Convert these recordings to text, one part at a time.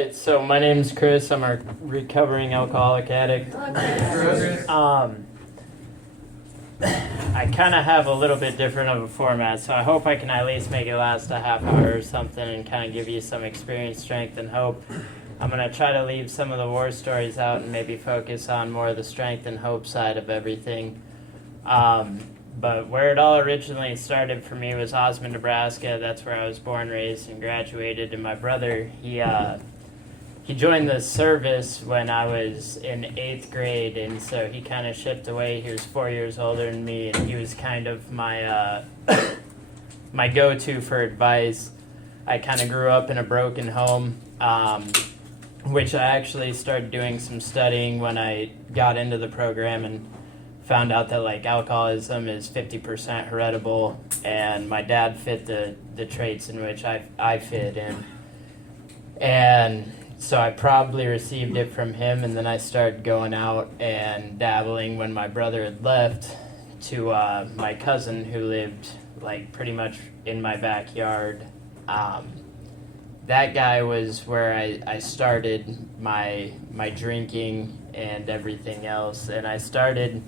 right, so my name's Chris. I'm a recovering alcoholic addict. I kind of have a little bit different of a format, so I hope I can at least make it last a half hour or something and kind of give you some experience, strength, and hope. I'm going to try to leave some of the war stories out and maybe focus on more of the strength and hope side of everything. But where it all originally started for me was Osmond, Nebraska. That's where I was born, raised, and graduated. And my brother, he joined the service when I was in 8th grade, and so he kind of shipped away. He was 4 years older than me, and he was kind of my my go-to for advice. I kind of grew up in a broken home, which I actually started doing some studying when I got into the program and found out that like alcoholism is 50% heritable, and my dad fit the traits in which I fit in. And so I probably received it from him, and then I started going out and dabbling when my brother had left to my cousin who lived like pretty much in my backyard. That guy was where I started my drinking and everything else, and I started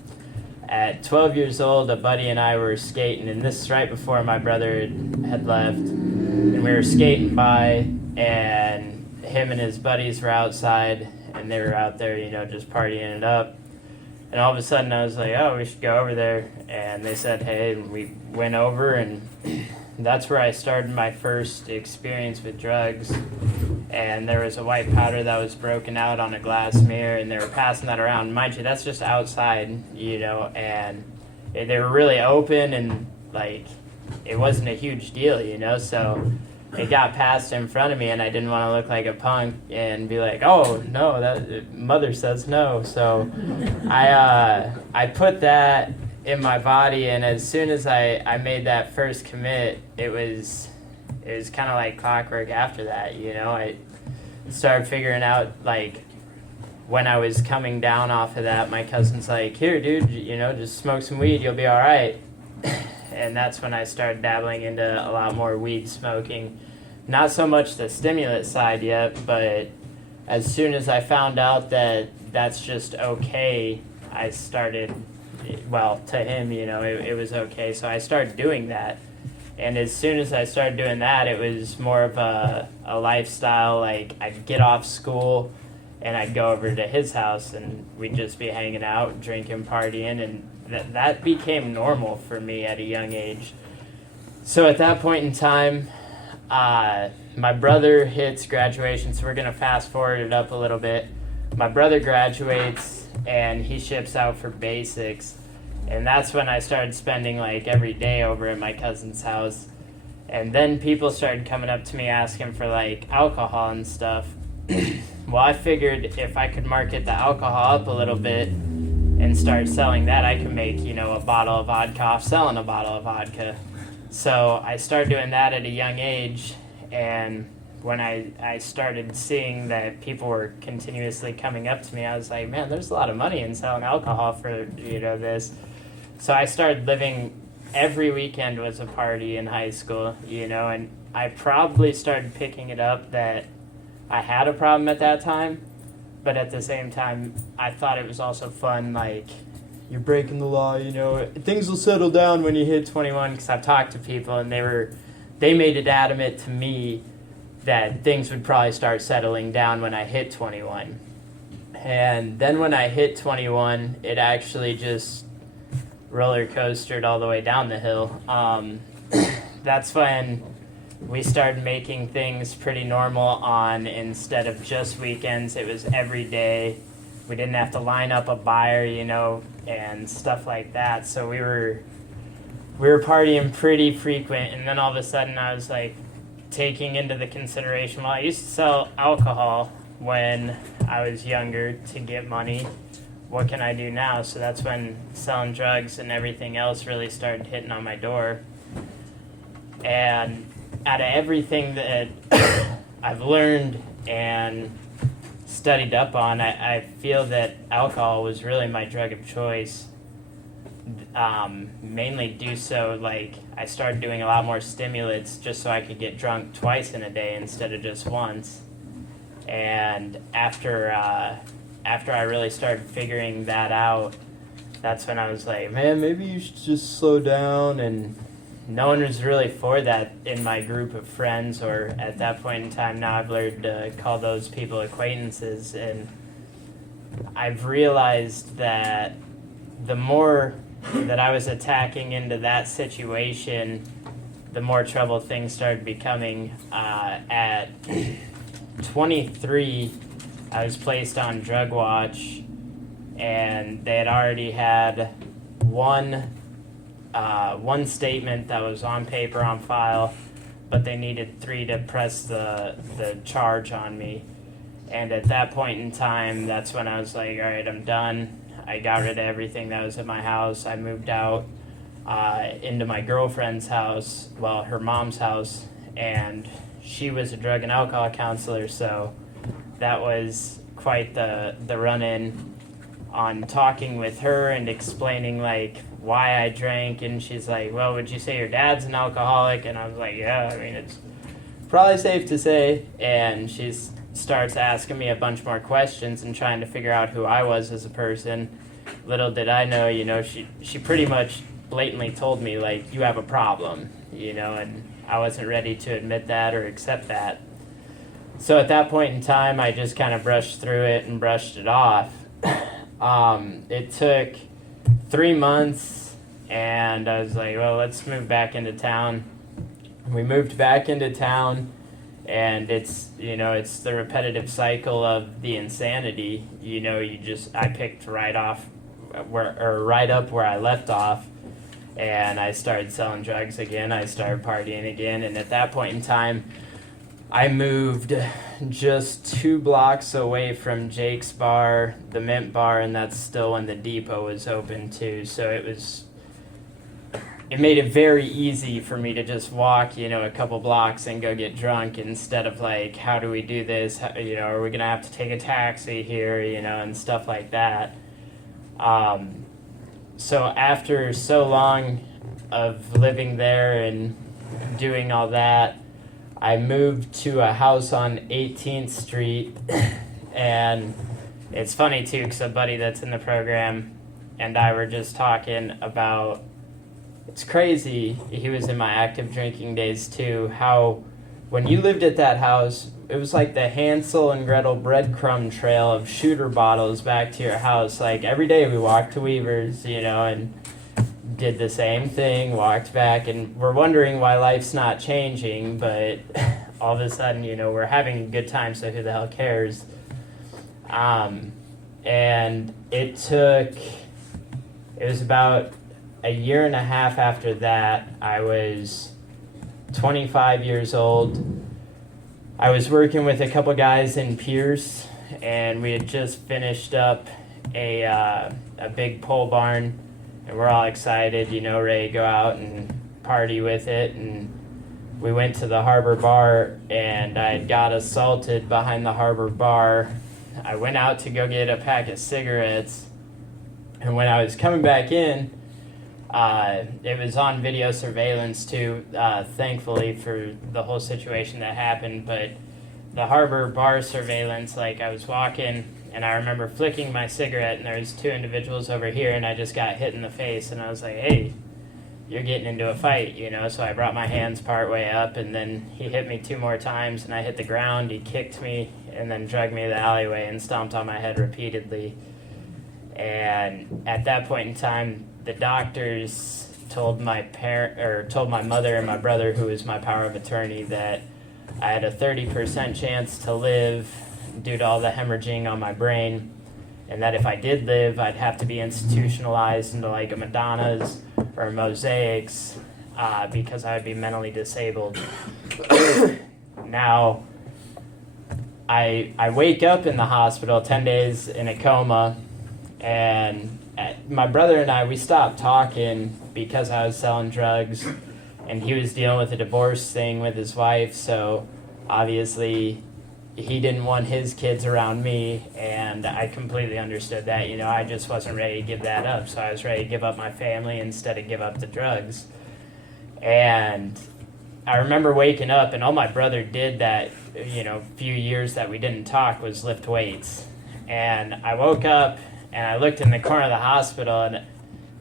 at 12 years old. A buddy and I were skating, and this is right before my brother had left, and we were skating by, and him and his buddies were outside, and they were out there, just partying it up. And all of a sudden I was like, oh, we should go over there. And they said, hey, and we went over, and that's where I started my first experience with drugs. And there was a white powder that was broken out on a glass mirror, and they were passing that around. Mind you, that's just outside, and they were really open, and like it wasn't a huge deal, so it got passed in front of me, and I didn't want to look like a punk and be like, oh no, that mother says no. So I put that in my body, and as soon as I made that first commit, it was kind of like clockwork after that. I started figuring out, like, when I was coming down off of that, my cousin's like, here dude, just smoke some weed, you'll be all right. And that's when I started dabbling into a lot more weed smoking. Not so much the stimulant side yet, but as soon as I found out that that's just okay, I started, well, to him, it was okay. So I started doing that. And as soon as I started doing that, it was more of a lifestyle. Like, I'd get off school and I'd go over to his house, and we'd just be hanging out, drinking, partying, and that became normal for me at a young age. So at that point in time, my brother hits graduation, so we're going to fast forward it up a little bit. My brother graduates, and he ships out for basics. And that's when I started spending like every day over at my cousin's house. And then people started coming up to me asking for like alcohol and stuff. Well, I figured if I could market the alcohol up a little bit and start selling that, I could make, a bottle of vodka off selling a bottle of vodka. So I started doing that at a young age. And when I started seeing that people were continuously coming up to me, I was like, man, there's a lot of money in selling alcohol for, this. So I started living, every weekend was a party in high school, and I probably started picking it up that I had a problem at that time, but at the same time, I thought it was also fun, like, you're breaking the law, things will settle down when you hit 21, because I've talked to people, and they made it adamant to me that things would probably start settling down when I hit 21. And then when I hit 21, it actually just roller coastered all the way down the hill. That's when we started making things pretty normal on, instead of just weekends, it was every day. We didn't have to line up a buyer, and stuff like that. So we were partying pretty frequent, and then all of a sudden I was like taking into the consideration, well, I used to sell alcohol when I was younger to get money. What can I do now? So that's when selling drugs and everything else really started hitting on my door. And out of everything that I've learned and studied up on, I feel that alcohol was really my drug of choice. Mainly do so, like, I started doing a lot more stimulants just so I could get drunk twice in a day instead of just once. And after I really started figuring that out, that's when I was like, man, maybe you should just slow down. And no one was really for that in my group of friends, or at that point in time. Now I've learned to call those people acquaintances, and I've realized that the more that I was attacking into that situation, the more trouble things started becoming. At 23, I was placed on drug watch, and they had already had one statement that was on paper on file, but they needed 3 to press the charge on me. And at that point in time, that's when I was like, all right, I'm done. I got rid of everything that was at my house. I moved out into my girlfriend's house, well, her mom's house, and she was a drug and alcohol counselor, so that was quite the run-in on talking with her and explaining, like, why I drank. And she's like, well, would you say your dad's an alcoholic? And I was like, yeah, I mean, it's probably safe to say. And she starts asking me a bunch more questions and trying to figure out who I was as a person. Little did I know, she pretty much blatantly told me, like, you have a problem, and I wasn't ready to admit that or accept that. So at that point in time, I just kind of brushed through it and brushed it off. It took 3 months, and I was like, well, let's move back into town. We moved back into town, and it's the repetitive cycle of the insanity. I picked right up where I left off, and I started selling drugs again. I started partying again, and at that point in time, I moved just 2 blocks away from Jake's Bar, the Mint Bar, and that's still when the Depot was open too. So it made it very easy for me to just walk, a couple blocks and go get drunk, instead of like, how do we do this? Are we gonna have to take a taxi here, and stuff like that. So after so long of living there and doing all that, I moved to a house on 18th Street, and it's funny too, because a buddy that's in the program and I were just talking about, it's crazy, he was in my active drinking days too, how when you lived at that house, it was like the Hansel and Gretel breadcrumb trail of shooter bottles back to your house. Like every day we walked to Weaver's, and did the same thing, walked back, and we're wondering why life's not changing, but all of a sudden, we're having a good time, so who the hell cares? And it was about a year and a half after that. I was 25 years old. I was working with a couple guys in Pierce, and we had just finished up a big pole barn, and we're all excited, ready to go out and party with it. And we went to the Harbor Bar, and I got assaulted behind the Harbor Bar. I went out to go get a pack of cigarettes, and when I was coming back in, it was on video surveillance too, thankfully for the whole situation that happened. But the Harbor Bar surveillance, like, I was walking, and I remember flicking my cigarette, and there was 2 individuals over here, and I just got hit in the face, and I was like, hey, you're getting into a fight, So I brought my hands part way up, and then he hit me 2 more times, and I hit the ground. He kicked me, and then dragged me to the alleyway and stomped on my head repeatedly. And at that point in time, the doctors told my mother and my brother, who was my power of attorney, that I had a 30% chance to live due to all the hemorrhaging on my brain, and that if I did live, I'd have to be institutionalized into like a Madonna's or Mosaics, because I would be mentally disabled. Now, I wake up in the hospital 10 days in a coma, and my brother and I, we stopped talking because I was selling drugs, and he was dealing with a divorce thing with his wife, so obviously he didn't want his kids around me, and I completely understood that. I just wasn't ready to give that up, so I was ready to give up my family instead of give up the drugs. And I remember waking up, and all my brother did that, few years that we didn't talk was lift weights. And I woke up, and I looked in the corner of the hospital, and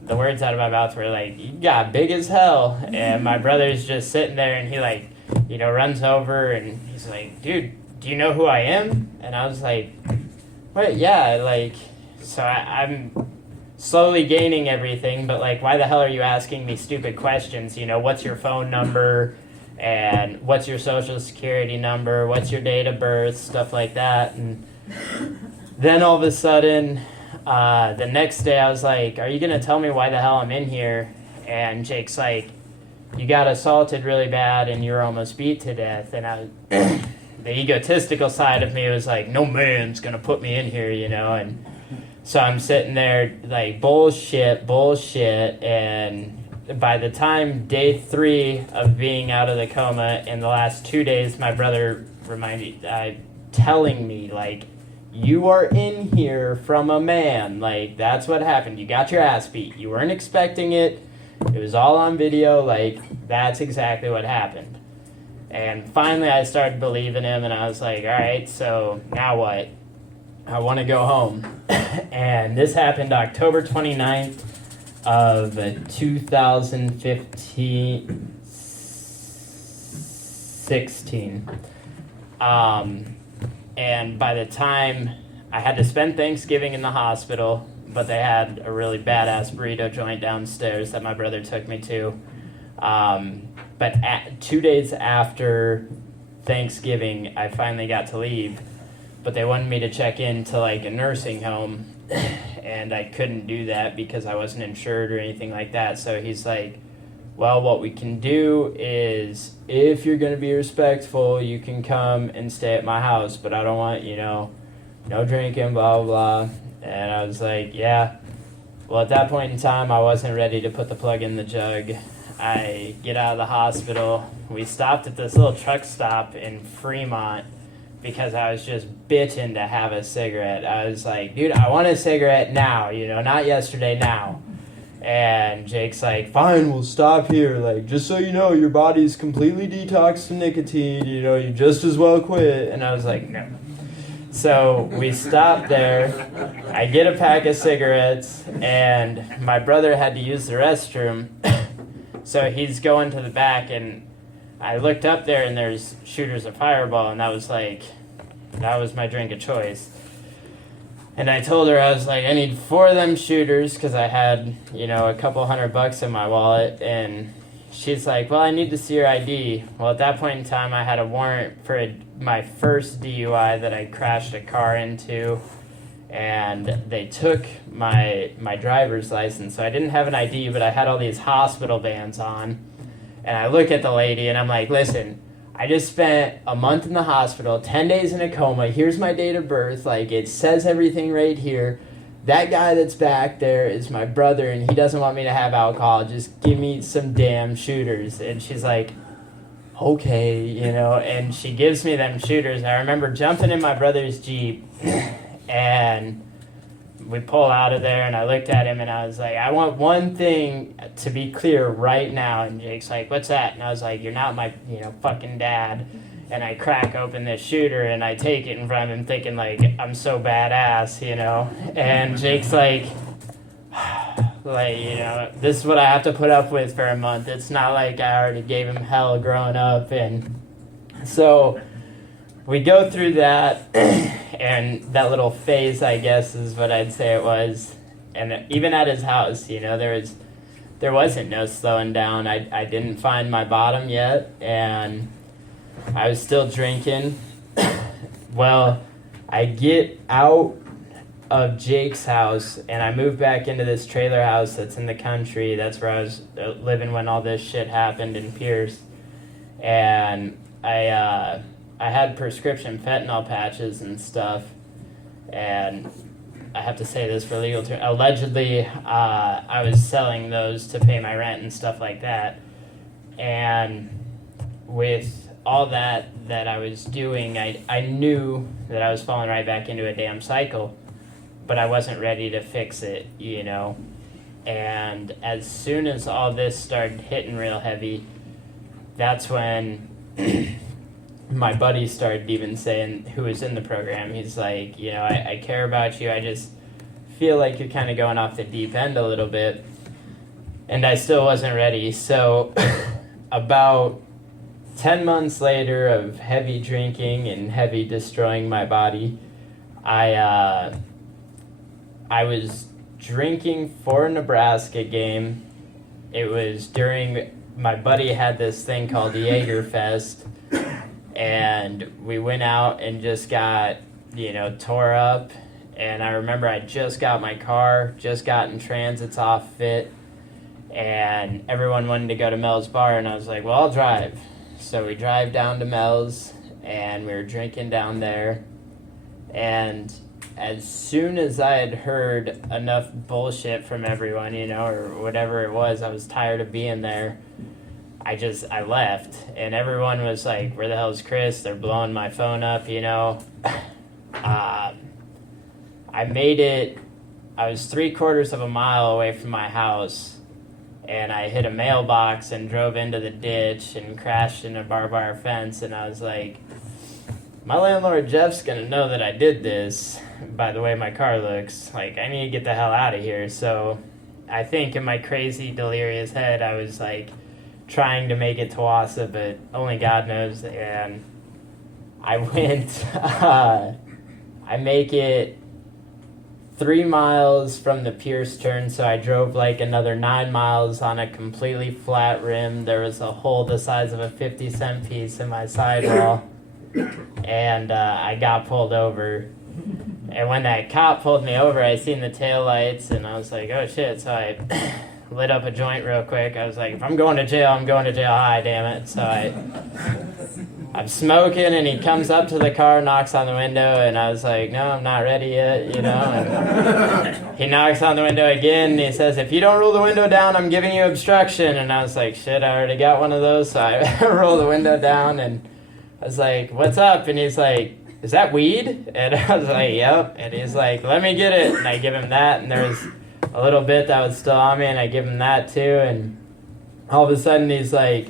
the words out of my mouth were like, "You got big as hell." And my brother's just sitting there, and he runs over, and he's like, "Dude, do you know who I am?" And I was like, "What? Yeah, so I'm slowly gaining everything, but why the hell are you asking me stupid questions? What's your phone number? And what's your social security number? What's your date of birth?" Stuff like that. And then all of a sudden, the next day I was like, "Are you going to tell me why the hell I'm in here?" And Jake's like, "You got assaulted really bad and you were almost beat to death." And the egotistical side of me was like, "No man's going to put me in here, And so I'm sitting there like, bullshit. And by the time day 3 of being out of the coma, in the last 2 days, my brother telling me, "You are in here from a man. That's what happened. You got your ass beat. You weren't expecting it. It was all on video. That's exactly what happened." And finally I started believing him, and I was like, all right, so now what? I want to go home. And this happened October 29th of 2016. And by the time I had to spend Thanksgiving in the hospital, but they had a really badass burrito joint downstairs that my brother took me to. But 2 days after Thanksgiving, I finally got to leave. But they wanted me to check into a nursing home, and I couldn't do that because I wasn't insured or anything like that. So he's like, "Well, what we can do is, if you're going to be respectful, you can come and stay at my house, but I don't want, no drinking, blah, blah, blah." And I was like, yeah. Well, at that point in time, I wasn't ready to put the plug in the jug. I get out of the hospital. We stopped at this little truck stop in Fremont because I was just bitching to have a cigarette. I was like, "Dude, I want a cigarette now, not yesterday, now." And Jake's like, "Fine, we'll stop here. Just so you know, your body's completely detoxed from nicotine. You just as well quit." And I was like, "No." So we stopped there. I get a pack of cigarettes, and my brother had to use the restroom. So he's going to the back, and I looked up there, and there's Shooters of Fireball, and that was my drink of choice. And I told her, I was like, "I need 4 of them shooters," because I had, a couple $100 in my wallet. And she's like, "Well, I need to see your ID." Well, at that point in time, I had a warrant for my first DUI that I crashed a car into. And they took my driver's license. So I didn't have an ID, but I had all these hospital bands on. And I look at the lady, and I'm like, "Listen, I just spent a month in the hospital, 10 days in a coma. Here's my date of birth. It says everything right here. That guy that's back there is my brother, and he doesn't want me to have alcohol. Just give me some damn shooters." And she's like, "Okay," and she gives me them shooters. I remember jumping in my brother's Jeep, and we pull out of there, and I looked at him, and I was like, "I want one thing to be clear right now." And Jake's like, "What's that?" And I was like, "You're not my, fucking dad." And I crack open this shooter, and I take it in front of him thinking, I'm so badass, And Jake's like, "This is what I have to put up with for a month. It's not like I already gave him hell growing up." And so we go through that, and that little phase, I guess, is what I'd say it was. And even at his house, there wasn't no slowing down. I didn't find my bottom yet, and I was still drinking. Well, I get out of Jake's house, and I moved back into this trailer house that's in the country. That's where I was living when all this shit happened in Pierce. And I had prescription fentanyl patches and stuff, and I have to say this for legal terms. Allegedly, I was selling those to pay my rent and stuff like that. And with all that I was doing, I knew that I was falling right back into a damn cycle, but I wasn't ready to fix it, And as soon as all this started hitting real heavy, that's when my buddy started even saying, who was in the program, he's like, I care about you. I just feel like you're kind of going off the deep end a little bit. And I still wasn't ready. So about 10 months later of heavy drinking and heavy destroying my body, I was drinking for a Nebraska game. It was my buddy had this thing called the Jagerfest, and we went out and just got, tore up. And I remember I just got my car, just gotten transits off it, and everyone wanted to go to Mel's Bar, and I was like, well, I'll drive. So we drive down to Mel's, and we were drinking down there, and as soon as I had heard enough bullshit from everyone, or whatever it was, I was tired of being there. I left, and everyone was like, where the hell is Chris? They're blowing my phone up, I made it, I was 3/4 of a mile away from my house, and I hit a mailbox and drove into the ditch and crashed into a barbed wire fence, and I was like, my landlord Jeff's gonna know that I did this by the way my car looks. Like, I need to get the hell out of here. So I think in my crazy, delirious head, I was like trying to make it to Wausau, but only God knows. And I went, I make it 3 miles from the Pierce turn, so I drove like another 9 miles on a completely flat rim. There was a hole the size of a 50-cent piece in my sidewall. And I got pulled over. And when that cop pulled me over, I seen the taillights, and I was like, oh shit. So I lit up a joint real quick. I was like, if I'm going to jail, I'm going to jail high, damn it. So I'm smoking, and he comes up to the car, knocks on the window, and I was like, no, I'm not ready yet, And he knocks on the window again, and he says, if you don't roll the window down, I'm giving you obstruction. And I was like, shit, I already got one of those. So I roll the window down, and I was like, what's up? And he's like, is that weed? And I was like, yep. And he's like, let me get it. And I give him that, and there was a little bit that was still on me, and I give him that too. And all of a sudden he's like,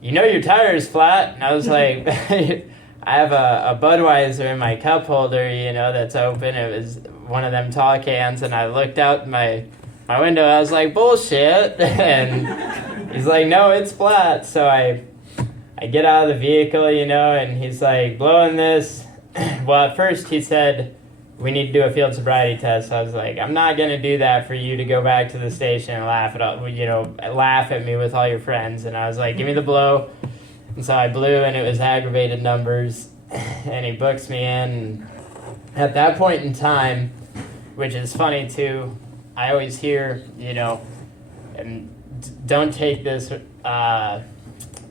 your tire's flat. And I was like, I have a Budweiser in my cup holder, that's open. It was one of them tall cans, and I looked out my window. I was like, bullshit. And he's like, no, it's flat. So I get out of the vehicle, and he's like, blowing this. Well, at first he said, we need to do a field sobriety test. I was like, I'm not going to do that for you to go back to the station and laugh at me with all your friends. And I was like, give me the blow. And so I blew, and it was aggravated numbers. And he books me in. At that point in time, which is funny too, I always hear, and don't take this,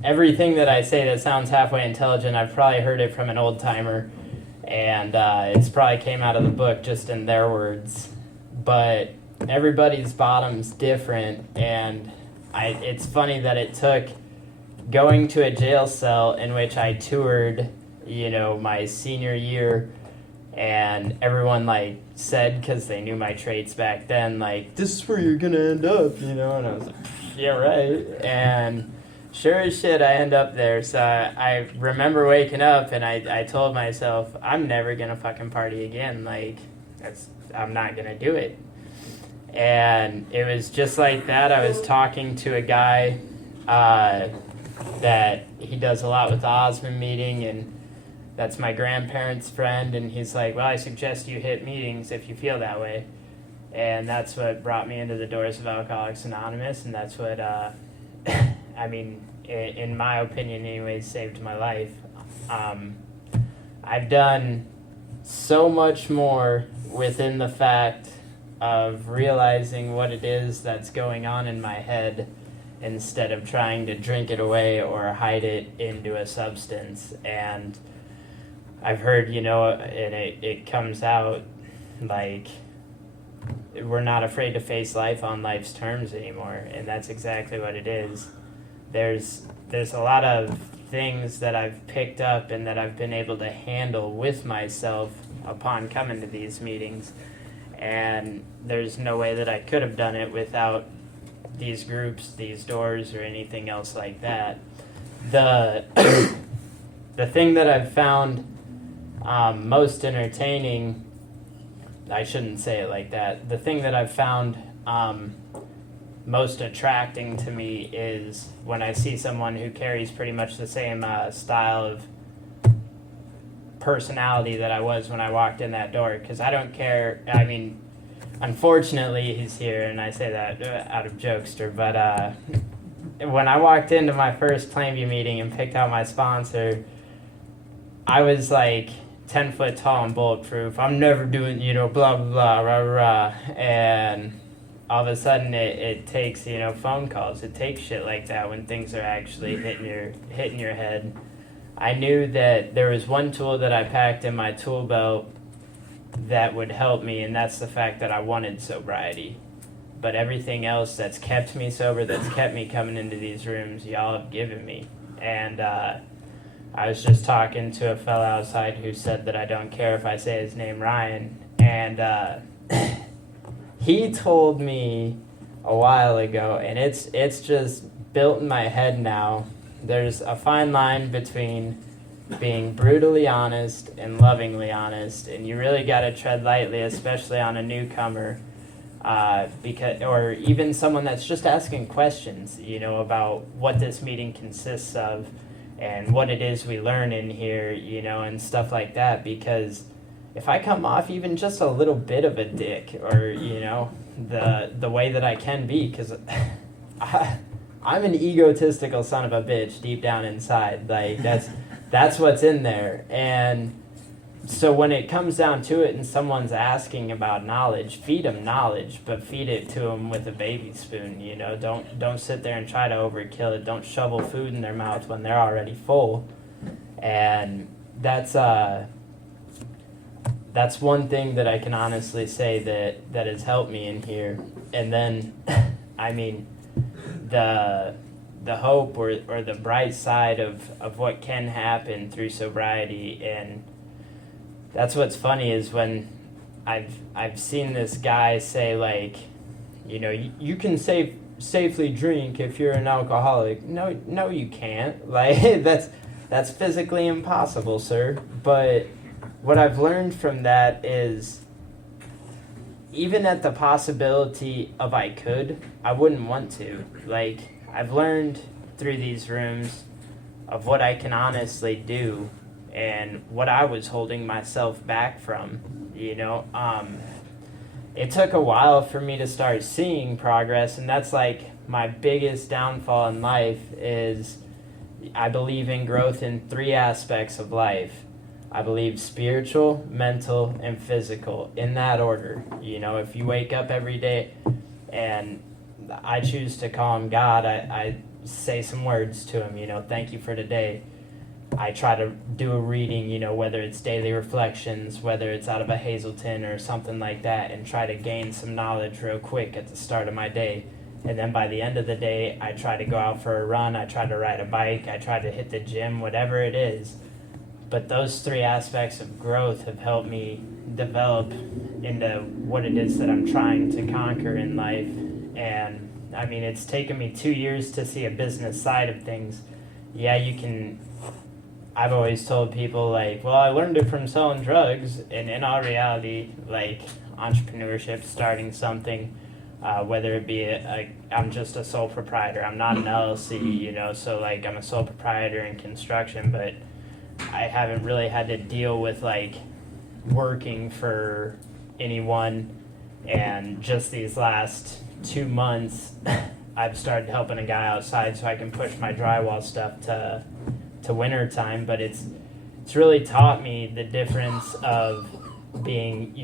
everything that I say that sounds halfway intelligent, I've probably heard it from an old timer, and it's probably came out of the book just in their words. But everybody's bottom's different, and it's funny that it took going to a jail cell in which I toured, my senior year, and everyone said, because they knew my traits back then, this is where you're gonna end up, and I was like, yeah, right. And sure as shit, I end up there. So I remember waking up, and I told myself, I'm never going to fucking party again. I'm not going to do it. And it was just like that. I was talking to a guy that he does a lot with the Osmond meeting, and that's my grandparents' friend. And he's like, well, I suggest you hit meetings if you feel that way. And that's what brought me into the doors of Alcoholics Anonymous, and that's what... in my opinion anyways, saved my life. I've done so much more within the fact of realizing what it is that's going on in my head instead of trying to drink it away or hide it into a substance. And I've heard, and it comes out we're not afraid to face life on life's terms anymore, and that's exactly what it is. There's a lot of things that I've picked up and that I've been able to handle with myself upon coming to these meetings, and there's no way that I could have done it without these groups, these doors, or anything else like that. the the thing that I've found most entertaining, I shouldn't say it like that. The thing that I've found most attracting to me is when I see someone who carries pretty much the same style of personality that I was when I walked in that door. Because I don't care. I mean, unfortunately, he's here, and I say that out of jokester. But when I walked into my first Plainview meeting and picked out my sponsor, I was like 10 foot tall and bulletproof. I'm never doing, blah, blah, blah, rah, rah. And all of a sudden it takes, phone calls. It takes shit like that when things are actually hitting your head. I knew that there was one tool that I packed in my tool belt that would help me, and that's the fact that I wanted sobriety. But everything else that's kept me sober, that's kept me coming into these rooms, y'all have given me. And I was just talking to a fellow outside who said that I don't care if I say his name, Ryan. And he told me a while ago, and it's just built in my head now. There's a fine line between being brutally honest and lovingly honest, and you really got to tread lightly, especially on a newcomer, or even someone that's just asking questions, about what this meeting consists of and what it is we learn in here, and stuff like that. Because if I come off even just a little bit of a dick, or the way that I can be, because I'm an egotistical son of a bitch deep down inside. Like that's what's in there. And so when it comes down to it and someone's asking about knowledge, feed them knowledge, but feed it to them with a baby spoon. Don't sit there and try to overkill it. Don't shovel food in their mouth when they're already full. And that's one thing that I can honestly say that has helped me in here. And then, I mean, the hope or the bright side of what can happen through sobriety. And that's what's funny is when I've seen this guy say, like, you can safely drink if you're an alcoholic. No, you can't. Like, that's physically impossible, sir. But what I've learned from that is, even at the possibility of I wouldn't want to. Like, I've learned through these rooms of what I can honestly do and what I was holding myself back from, It took a while for me to start seeing progress, and that's like my biggest downfall in life is I believe in growth in 3 aspects of life. I believe spiritual, mental, and physical, in that order. If you wake up every day and I choose to call him God, I say some words to him, thank you for today. I try to do a reading, whether it's daily reflections, whether it's out of a Hazelton or something like that, and try to gain some knowledge real quick at the start of my day. And then by the end of the day, I try to go out for a run, I try to ride a bike, I try to hit the gym, whatever it is. But those 3 aspects of growth have helped me develop into what it is that I'm trying to conquer in life. And I mean, it's taken me 2 years to see a business side of things. Yeah, I've always told people, like, well, I learned it from selling drugs. And in all reality, like, entrepreneurship, starting something, whether it be I'm just a sole proprietor. I'm not an LLC, so like I'm a sole proprietor in construction, but I haven't really had to deal with like working for anyone. And just these last 2 months, I've started helping a guy outside so I can push my drywall stuff to winter time. But it's really taught me the difference of being,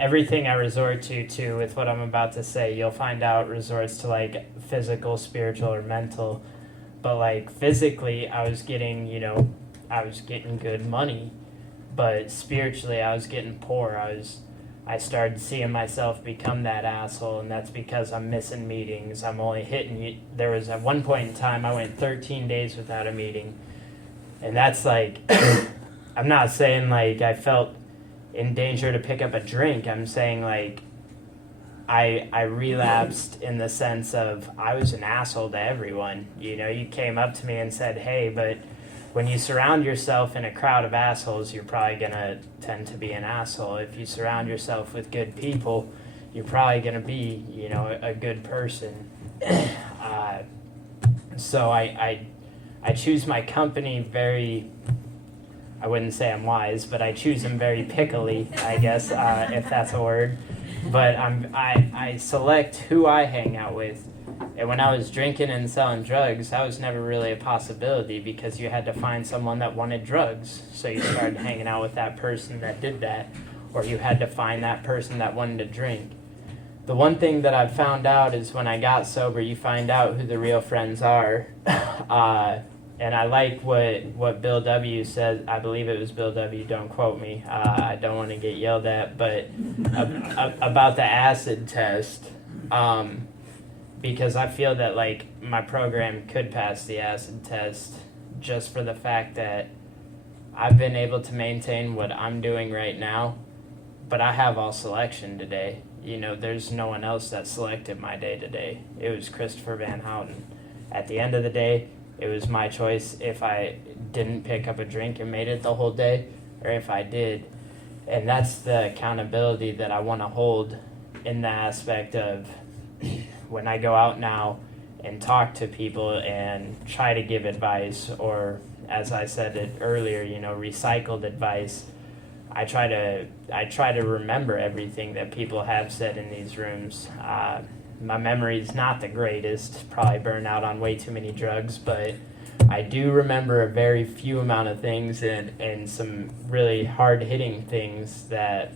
everything I resort to with what I'm about to say, you'll find out resorts to like physical, spiritual, or mental. But like physically, I was getting good money, but spiritually I was getting poor. I started seeing myself become that asshole, and that's because I'm missing meetings. I'm only hitting. There was at one point in time I went 13 days without a meeting, and that's like, I'm not saying like I felt in danger to pick up a drink. I'm saying like I relapsed in the sense of I was an asshole to everyone. You know, you came up to me and said, hey, but when you surround yourself in a crowd of assholes, you're probably going to tend to be an asshole. If you surround yourself with good people, you're probably going to be, you know, a good person. So I choose my company very, I wouldn't say I'm wise, but I choose them very pickily, I guess, if that's a word. But I select who I hang out with. And when I was drinking and selling drugs, that was never really a possibility because you had to find someone that wanted drugs. So you started hanging out with that person that did that, or you had to find that person that wanted to drink. The one thing that I've found out is when I got sober, you find out who the real friends are. And I like what Bill W. said. I believe it was Bill W. Don't quote me. I don't want to get yelled at. But about the acid test, because I feel that like my program could pass the acid test just for the fact that I've been able to maintain what I'm doing right now. But I have all selection today. You know, there's no one else that selected my day today. It was Christopher Van Houten. At the end of the day, it was my choice if I didn't pick up a drink and made it the whole day, or if I did. And that's the accountability that I want to hold in the aspect of when I go out now and talk to people and try to give advice, or as I said it earlier, you know, recycled advice. I try to remember everything that people have said in these rooms. My memory's not the greatest, probably burned out on way too many drugs, but I do remember a very few amount of things and some really hard-hitting things that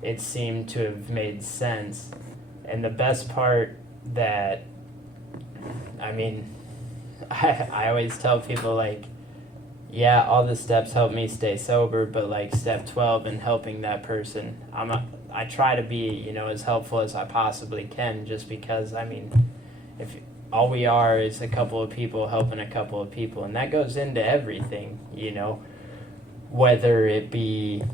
it seemed to have made sense. And the best part that, I mean, I always tell people, like, yeah, all the steps help me stay sober, but like step 12 in helping that person, I try to be, you know, as helpful as I possibly can, just because, I mean, if all we are is a couple of people helping a couple of people, and that goes into everything, you know, whether it be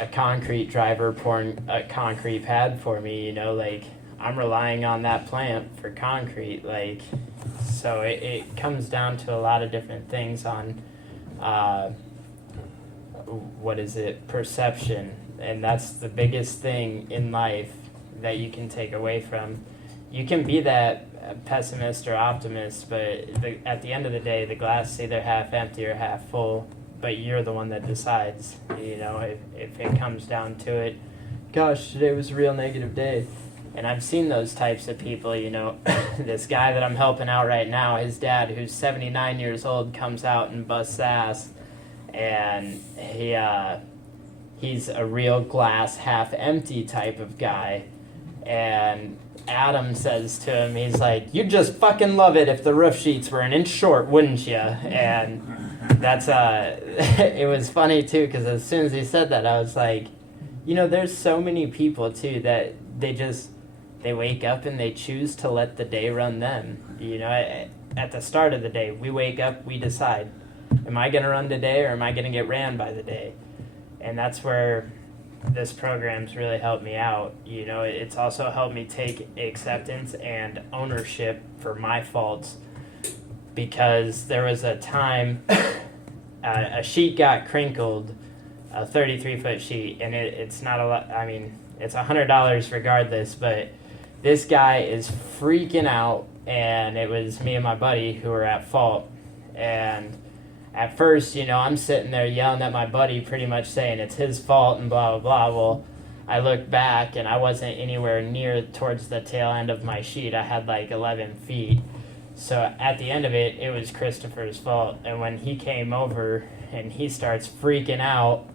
a concrete driver pouring a concrete pad for me, you know, like I'm relying on that plant for concrete, like, so it comes down to a lot of different things on perception, and that's the biggest thing in life that you can take away from. You can be that pessimist or optimist, but at the end of the day, the glass is either half empty or half full, but you're the one that decides, you know, if it comes down to it. Gosh, today was a real negative day. And I've seen those types of people, you know. This guy that I'm helping out right now, his dad, who's 79 years old, comes out and busts ass. And he's a real glass half empty type of guy. And Adam says to him, he's like, you'd just fucking love it if the roof sheets were an inch short, wouldn't you? And that's, it was funny too, because as soon as he said that, I was like, you know, there's so many people too that they wake up and they choose to let the day run them. You know, at the start of the day, we wake up, we decide, am I going to run today or am I going to get ran by the day? And that's where this program's really helped me out. You know, it's also helped me take acceptance and ownership for my faults, because there was a time a sheet got crinkled, a 33-foot sheet, and it's not a lot. I mean, it's $100 regardless, but this guy is freaking out, and it was me and my buddy who were at fault. And at first, you know, I'm sitting there yelling at my buddy, pretty much saying it's his fault and blah, blah, blah. Well, I looked back, and I wasn't anywhere near towards the tail end of my sheet. I had like 11 feet. So at the end of it, it was Christopher's fault. And when he came over and he starts freaking out,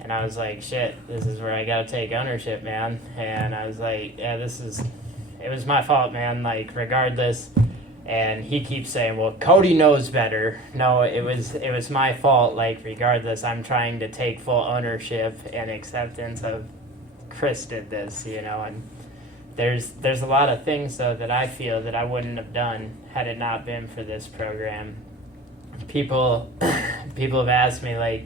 and I was like, shit, this is where I gotta take ownership, man. And I was like, yeah, it was my fault, man, like, regardless. And he keeps saying, well, Cody knows better. No, it was my fault, like, regardless. I'm trying to take full ownership and acceptance of Chris did this, you know. And there's a lot of things, though, that I feel that I wouldn't have done had it not been for this program. People have asked me, like,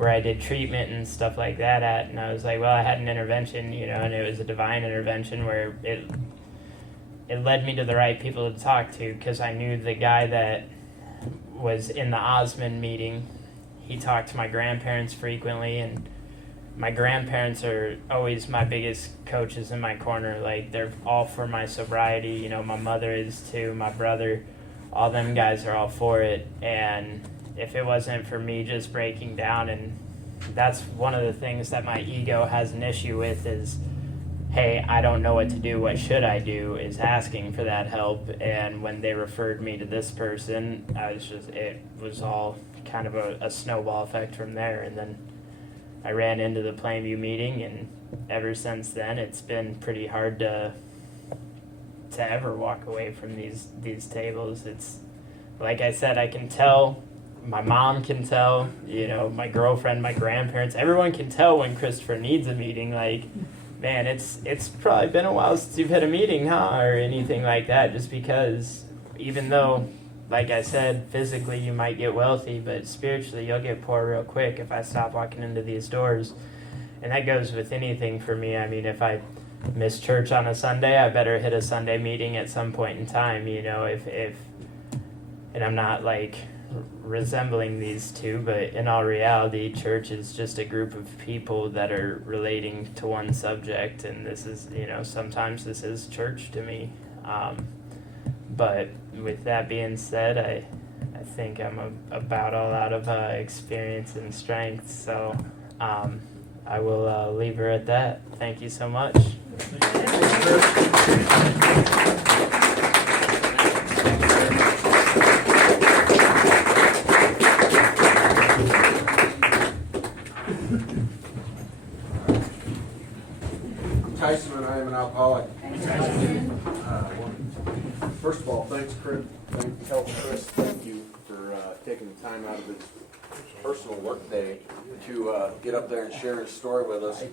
where I did treatment and stuff like that at, and I was like, well, I had an intervention, you know, and it was a divine intervention where it led me to the right people to talk to, because I knew the guy that was in the Osmond meeting. He talked to my grandparents frequently, and my grandparents are always my biggest coaches in my corner. Like, they're all for my sobriety. You know, my mother is too, my brother, all them guys are all for it. And if it wasn't for me just breaking down, and that's one of the things that my ego has an issue with is, hey, I don't know what to do, what should I do, is asking for that help. And when they referred me to this person, it was all kind of a snowball effect from there. And then I ran into the Plainview meeting, and ever since then it's been pretty hard to ever walk away from these tables. It's like I said, I can tell, my mom can tell, you know, my girlfriend, my grandparents, everyone can tell when Christopher needs a meeting. Like, man, it's probably been a while since you've had a meeting, huh, or anything like that, just because even though, like I said, physically you might get wealthy, but spiritually you'll get poor real quick if I stop walking into these doors. And that goes with anything for me. I mean, if I miss church on a Sunday, I better hit a Sunday meeting at some point in time, you know, if and I'm not like resembling these two, but in all reality, church is just a group of people that are relating to one subject, and this is, you know, sometimes this is church to me. But with that being said, I think I'm about all out of experience and strength, so I will leave her at that. Thank you so much. Tyson and I am an alcoholic. First of all, thanks, Chris. Thank you for taking the time out of his personal work day to get up there and share his story with us.